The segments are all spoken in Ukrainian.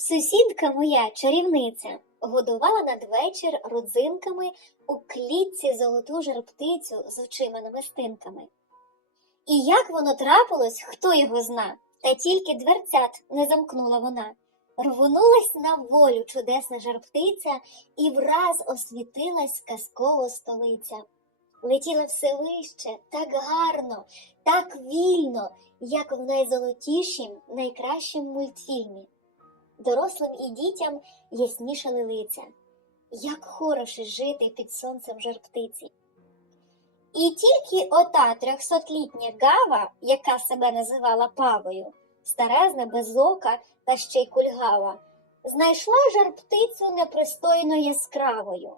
Сусідка моя, чарівниця, годувала надвечір родзинками у клітці золоту жерптицю з очима намистинками. І як воно трапилось, хто його зна, та тільки дверцят не замкнула вона. Рвонулась на волю чудесна жерптиця і враз освітилась казково столиця. Летіла все вище, так гарно, так вільно, як в найзолотішім, найкращім мультфільмі. Дорослим і дітям яснішали лиця. Як хороше жити під сонцем жарптиці. І тільки ота трьохсотлітня гава, яка себе називала павою, старезна, без ока та ще й кульгава, знайшла жарптицю непристойно яскравою.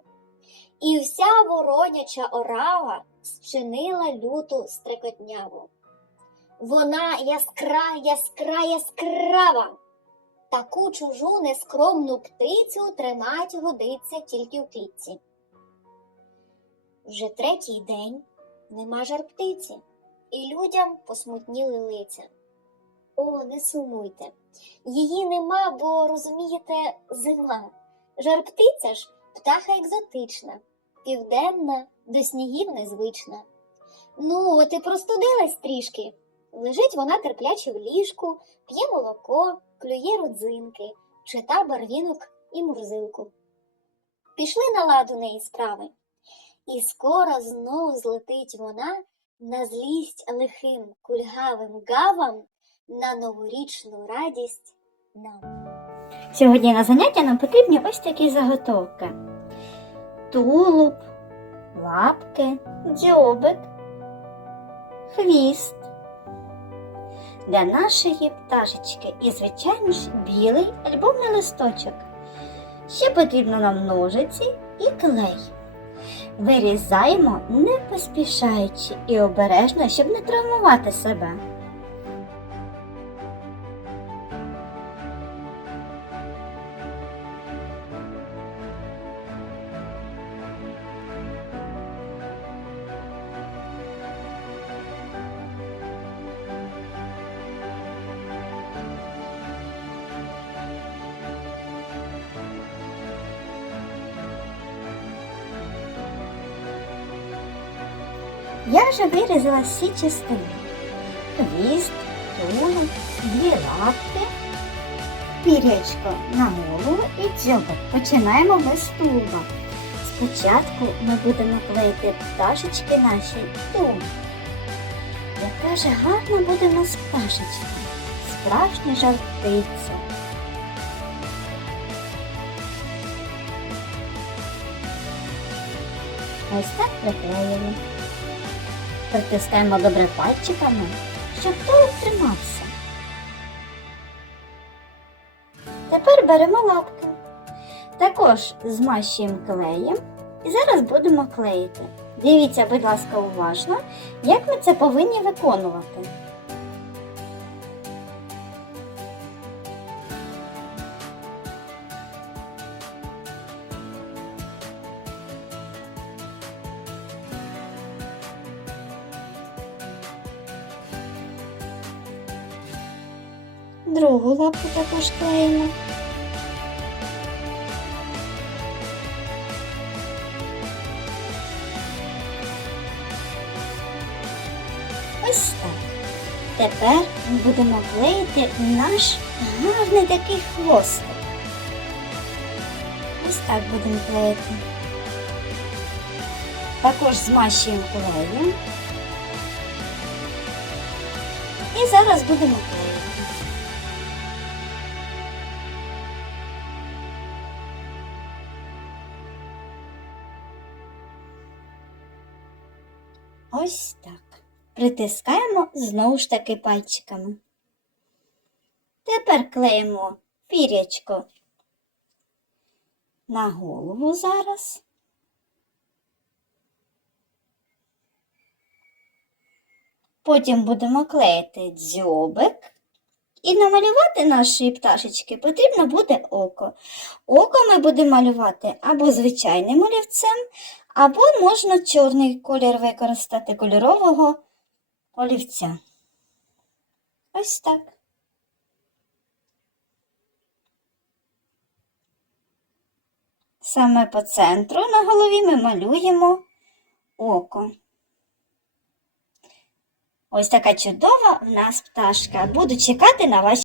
І вся вороняча орава зчинила люту стрекотняву. Вона яскра, яскра, яскрава. Таку чужу нескромну птицю тримать годиться тільки в клітці. Вже третій день нема жар птиці, і людям посмутніли лиця. О, не сумуйте. Її нема, бо, розумієте, зима. Жар птиця ж птаха екзотична, південна, до снігів незвична. Ну, от і простудилась трішки. Лежить вона терпляче в ліжку, п'є молоко, клює родзинки, чита барвінок і мурзилку. Пішли на ладу неї справи. І скоро знов злетить вона на злість лихим кульгавим гавам на новорічну радість нам. Сьогодні на заняття нам потрібні ось такі заготовки: тулуб, лапки, дзьобик, хвіст. Для нашої пташечки і, звичайно ж, білий альбомний листочок. Ще потрібно нам ножиці і клей. Вирізаємо не поспішаючи і обережно, щоб не травмувати себе. Я вже вирізала всі частини. Хвіст, тулуб, дві лапки, пірячко на голову і дзьобик. Починаємо без тулуба. Спочатку ми будемо клеїти пташечки наші тулуб. Яка ж гарна буде у нас пташечка. Справжня жартиця. Ось так приклеїли. Притискаємо добре пальчиками, щоб толк тримався. Тепер беремо лапки. Також змащуємо клеєм і зараз будемо клеїти. Дивіться, будь ласка, уважно, як ми це повинні виконувати. Другу лапку також клеїмо. Ось так. Тепер ми будемо клеїти наш гарний такий хвостик. Ось так будемо клеїти. Також змащуємо клеєм. І зараз будемо клеїти. Ось так. Притискаємо знову ж таки пальчиками. Тепер клеїмо пірячко на голову зараз. Потім будемо клеїти дзьобик. І намалювати нашої пташечки потрібно буде око. Око ми будемо малювати або звичайним олівцем, або можна чорний колір використати кольорового олівця. Ось так. Саме по центру на голові ми малюємо око. Ось така чудова в нас пташка. Буду чекати на ваші.